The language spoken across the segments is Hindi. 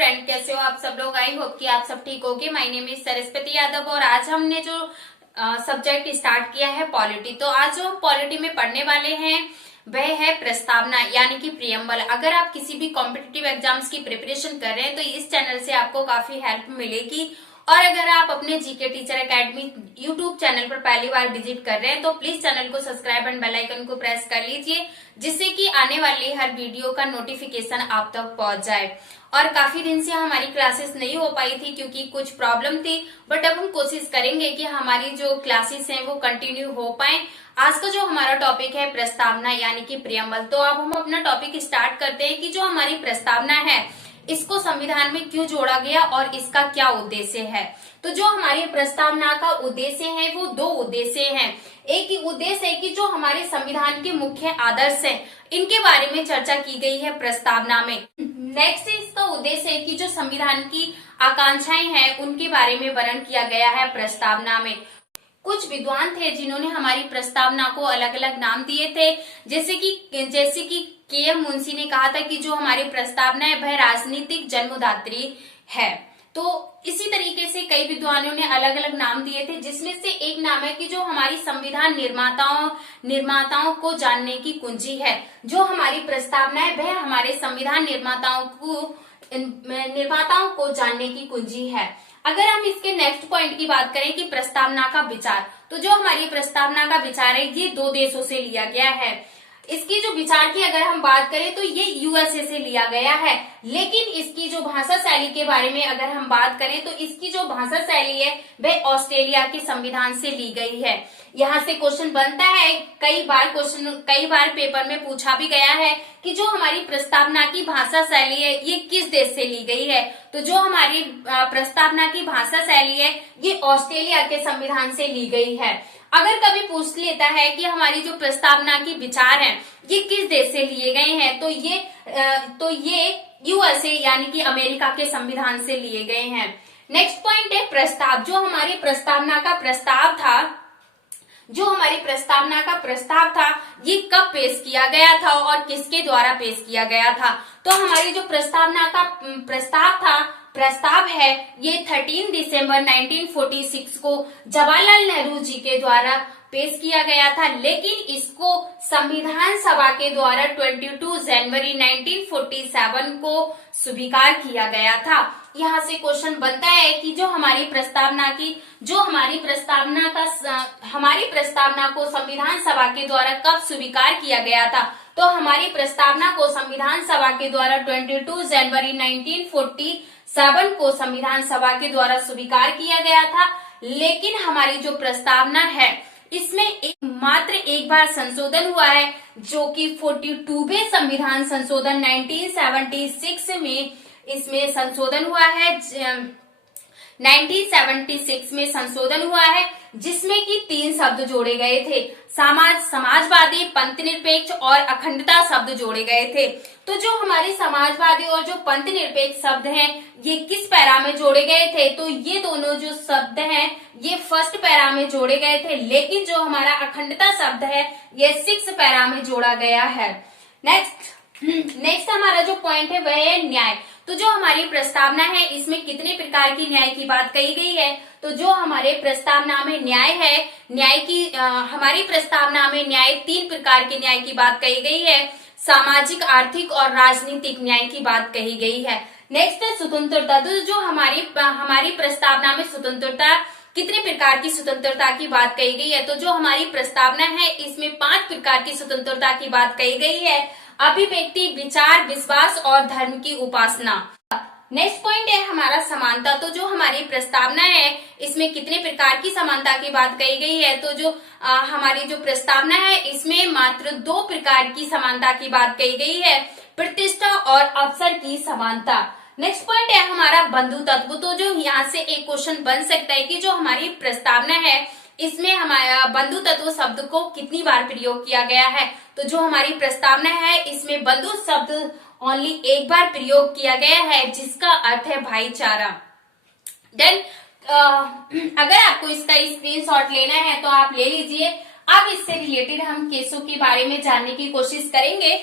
फ्रेंड, कैसे हो आप सब लोग। आई होप कि आप सब ठीक होगे। My name is Saraswati Yadav और आज हमने जो सब्जेक्ट स्टार्ट किया है पॉलिटी। तो आज जो पॉलिटी में पढ़ने वाले हैं वह है प्रस्तावना यानी कि प्रियम्बल। अगर आप किसी भी कॉम्पिटिटिव एग्जाम्स की प्रिपरेशन कर रहे हैं तो इस चैनल से आपको काफी हेल्प मिलेगी। और अगर आप अपने GK teacher academy YouTube channel पर पहली बार विजिट कर रहे हैं तो प्लीज चैनल को सब्सक्राइब एंड बेल आइकन को प्रेस कर लीजिए, जिससे कि आने वाली हर वीडियो का नोटिफिकेशन आप तक पहुंच जाए। और काफी दिन से हमारी क्लासेस नहीं हो पाई थी क्योंकि कुछ प्रॉब्लम थी, बट अब हम कोशिश करेंगे कि हमारी जो क्लासेस हैं वो कंटिन्यू हो पाए। आज का जो हमारा टॉपिक है प्रस्तावना यानी कि प्रियम्बल। तो अब हम अपना टॉपिक स्टार्ट करते हैं कि जो हमारी प्रस्तावना है इसको संविधान में क्यों जोड़ा गया और इसका क्या उद्देश्य है। तो जो हमारी प्रस्तावना का उद्देश्य है वो दो उद्देश्य हैं। एक उद्देश्य है कि जो हमारे संविधान के मुख्य आदर्श हैं इनके बारे में चर्चा की गई है प्रस्तावना में। नेक्स्ट इसका उद्देश्य है कि जो संविधान की आकांक्षाएं हैं उनके बारे में वर्णन किया गया है प्रस्तावना में। कुछ विद्वान थे जिन्होंने हमारी प्रस्तावना को अलग अलग नाम दिए थे, जैसे कि के.एम. मुंशी ने कहा था कि जो हमारी प्रस्तावना है वह राजनीतिक जन्मदात्री है। तो इसी तरीके से कई विद्वानों ने अलग अलग नाम दिए थे, जिसमें से एक नाम है कि जो हमारी संविधान निर्माताओं को जानने की कुंजी है। जो हमारी प्रस्तावना है वह हमारे संविधान निर्माताओं को जानने की कुंजी है। अगर हम इसके नेक्स्ट पॉइंट की बात करें कि प्रस्तावना का विचार, तो जो हमारी प्रस्तावना का विचार है ये दो देशों से लिया गया है। इसकी जो विचार की अगर हम बात करें तो ये यूएसए से लिया गया है, लेकिन इसकी जो भाषा शैली के बारे में अगर हम बात करें तो इसकी जो भाषा शैली है वह ऑस्ट्रेलिया के संविधान से ली गई है। यहाँ से क्वेश्चन बनता है, कई बार पेपर में पूछा भी गया है कि जो हमारी प्रस्तावना की भाषा शैली है ये किस देश से ली गई है। तो जो हमारी प्रस्तावना की भाषा शैली है ये ऑस्ट्रेलिया के संविधान से ली गई है। अगर कभी पूछ लेता है कि हमारी जो प्रस्तावना की विचार है ये किस देश से लिए गए हैं, तो ये यूएसए यानी कि अमेरिका के संविधान से लिए गए हैं। नेक्स्ट पॉइंट है प्रस्ताव। जो हमारी प्रस्तावना का प्रस्ताव था ये कब पेश किया गया था और किसके द्वारा पेश किया गया था। तो हमारी जो प्रस्तावना का प्रस्ताव है ये 13 दिसंबर 1946 को जवाहरलाल नेहरू जी के द्वारा पेश किया गया था, लेकिन इसको संविधान सभा के द्वारा 22 जनवरी 1947 को स्वीकार किया गया था। यहाँ से क्वेश्चन बनता है कि जो हमारी प्रस्तावना को संविधान सभा के द्वारा कब स्वीकार किया गया था। तो हमारी प्रस्तावना को संविधान सभा के द्वारा 22 जनवरी 1947 को संविधान सभा के द्वारा स्वीकार किया गया था, लेकिन हमारी जो प्रस्तावना है इसमें मात्र एक बार संशोधन हुआ है, जो कि 42वें संविधान संशोधन 1976 में इसमें संशोधन हुआ है। 1976 में संशोधन हुआ है जिसमें कि 3 शब्द जोड़े गए थे, समाजवादी, पंथ निरपेक्ष और अखंडता शब्द जोड़े गए थे। तो जो हमारे समाजवादी और जो पंथ निरपेक्ष शब्द हैं ये किस पैरा में जोड़े गए थे। तो ये दोनों जो शब्द हैं ये फर्स्ट पैरा में जोड़े गए थे, लेकिन जो हमारा अखंडता शब्द है ये 6 पैरा में जोड़ा गया है। नेक्स्ट हमारा जो पॉइंट है वह है न्याय। तो जो हमारी प्रस्तावना है इसमें कितने प्रकार की न्याय की बात कही गई है। तो जो हमारे प्रस्तावना में न्याय है, हमारी प्रस्तावना में न्याय 3 प्रकार के न्याय की बात कही गई है। सामाजिक, आर्थिक और राजनीतिक न्याय की बात कही गई है। नेक्स्ट है स्वतंत्रता। तो जो हमारी प्रस्तावना में स्वतंत्रता, कितने प्रकार की स्वतंत्रता की बात कही गई है। तो जो हमारी प्रस्तावना है इसमें 5 प्रकार की स्वतंत्रता की बात कही गई है। अभिव्यक्ति, विचार, विश्वास और धर्म की उपासना। नेक्स्ट पॉइंट है हमारा समानता। तो जो हमारी प्रस्तावना है इसमें कितने प्रकार की समानता की बात कही गई है। तो जो हमारी जो प्रस्तावना है इसमें मात्र 2 प्रकार की समानता की बात कही गई है, प्रतिष्ठा और अवसर की समानता। नेक्स्ट पॉइंट है हमारा बंधु तत्व। तो जो यहाँ से एक क्वेश्चन बन सकता है कि जो हमारी प्रस्तावना है इसमें हमारा बंधु तत्व शब्द को कितनी बार प्रयोग किया गया है। तो जो हमारी प्रस्तावना है इसमें बंधु शब्द ओनली एक बार प्रयोग किया गया है, जिसका अर्थ है भाईचारा। देन अगर आपको इसका स्क्रीनशॉट लेना है तो आप ले लीजिए। अब इससे रिलेटेड हम केसों के बारे में जानने की कोशिश करेंगे।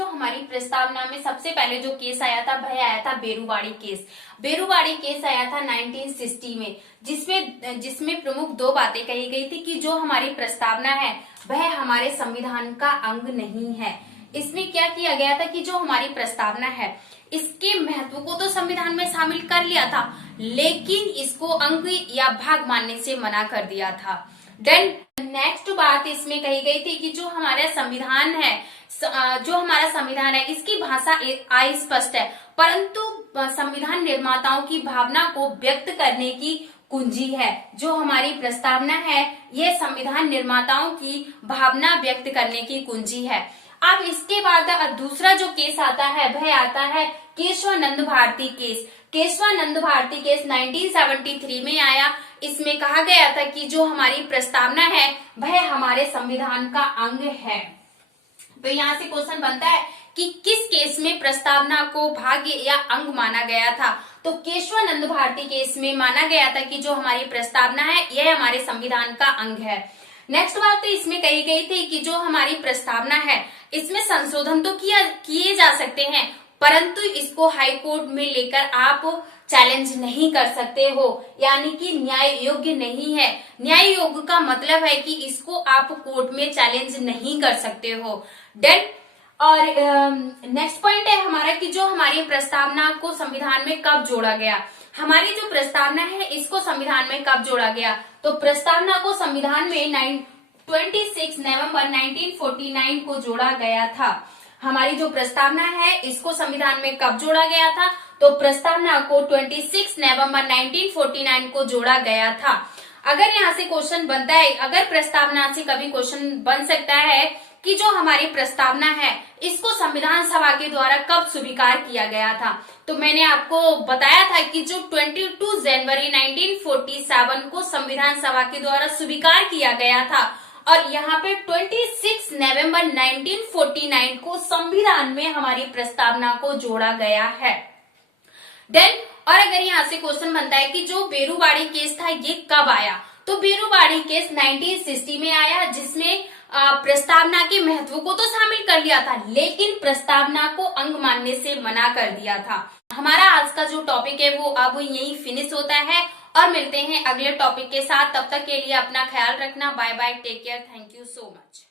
तो हमारी प्रस्तावना में सबसे पहले जो केस आया था वह आया था बेरुवाड़ी केस। बेरुवाड़ी केस आया था 1960 में, जिसमें प्रमुख दो बातें कही गई थी कि जो हमारी प्रस्तावना है वह हमारे संविधान का अंग नहीं है। इसमें क्या किया गया था कि जो हमारी प्रस्तावना है इसके महत्व को तो संविधान में शामिल कर लिया था, लेकिन इसको अंग या भाग मानने से मना कर दिया था। देन नेक्स्ट बात इसमें कही गई थी कि जो हमारा संविधान है इसकी भाषा अस्पष्ट है, परंतु संविधान निर्माताओं की भावना को व्यक्त करने की कुंजी है। जो हमारी प्रस्तावना है यह संविधान निर्माताओं की भावना व्यक्त करने की कुंजी है। अब इसके बाद दूसरा जो केस आता है वह आता है केशवानंद भारती केस। केशवानंद भारती केस 1973 में आया। इसमें कहा गया था कि जो हमारी प्रस्तावना है वह हमारे संविधान का अंग है। तो यहाँ से क्वेश्चन बनता है कि किस केस में प्रस्तावना को भाग या अंग माना गया था। तो केशवानंद भारती केस में माना गया था कि जो हमारी प्रस्तावना है यह हमारे संविधान का अंग है। नेक्स्ट बात तो इसमें कही गई थी कि जो हमारी प्रस्तावना है इसमें संशोधन तो किए जा सकते हैं, परंतु इसको हाई कोर्ट में लेकर आप चैलेंज नहीं कर सकते हो, यानी कि न्याय योग्य नहीं है। न्याय योग्य का मतलब है कि इसको आप कोर्ट में चैलेंज नहीं कर सकते हो। देन और नेक्स्ट पॉइंट है हमारा कि जो हमारी प्रस्तावना को संविधान में कब जोड़ा गया। हमारी जो प्रस्तावना है इसको संविधान में कब जोड़ा गया। तो प्रस्तावना को संविधान में 26 नवंबर 1949 को जोड़ा गया था। हमारी जो प्रस्तावना है इसको संविधान में कब जोड़ा गया था। तो प्रस्तावना को 26 नवंबर 1949 को जोड़ा गया था। अगर यहाँ से क्वेश्चन बनता है, अगर प्रस्तावना से कभी क्वेश्चन बन सकता है कि जो हमारी प्रस्तावना है इसको संविधान सभा के द्वारा कब स्वीकार किया गया था। तो मैंने आपको बताया था कि जो 22 जनवरी 1947 को संविधान सभा के द्वारा स्वीकार किया गया था, और यहाँ पे 26 नवंबर 1949 को संविधान में हमारी प्रस्तावना को जोड़ा गया है। देन और अगर यहाँ से क्वेश्चन बनता है कि जो बेरुवाड़ी केस था ये कब आया। तो बेरुवाड़ी केस 1960 में आया, जिसमें प्रस्तावना के महत्व को तो शामिल कर लिया था, लेकिन प्रस्तावना को अंग मानने से मना कर दिया था। हमारा आज का जो टॉपिक है वो अब यही फिनिश होता है, और मिलते हैं अगले टॉपिक के साथ। तब तक के लिए अपना ख्याल रखना। Bye bye, take care, thank you so much.